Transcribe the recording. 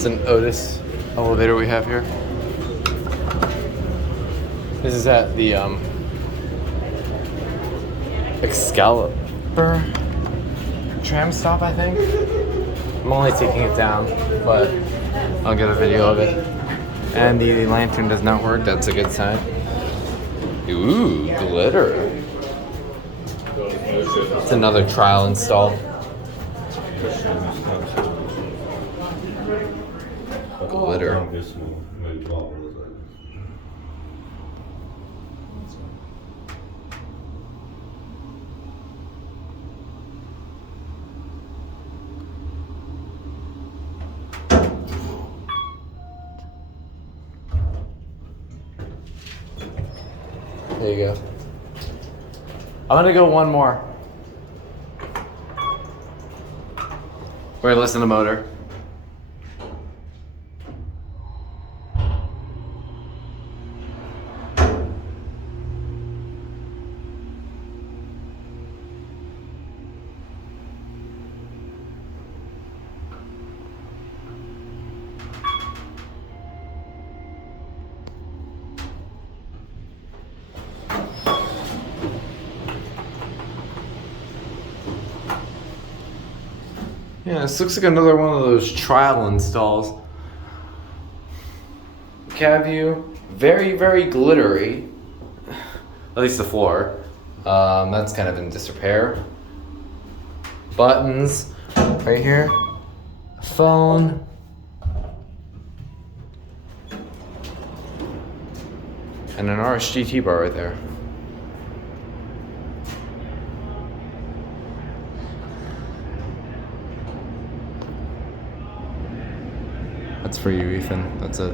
It's an Otis elevator we have here. This is at the Excalibur tram stop, I think. I'm only taking it down, but I'll get a video of it. And the lantern does not work. That's a good sign. Ooh, glitter. It's another trial install. Glitter. There you go. I'm gonna go one more. We're gonna listen to motor. Yeah, this looks like another one of those trial installs. Cab view, very, very glittery. At least the floor. That's kind of in disrepair. Buttons right here. Phone. And an RSGT bar right there. That's for you, Ethan. That's it.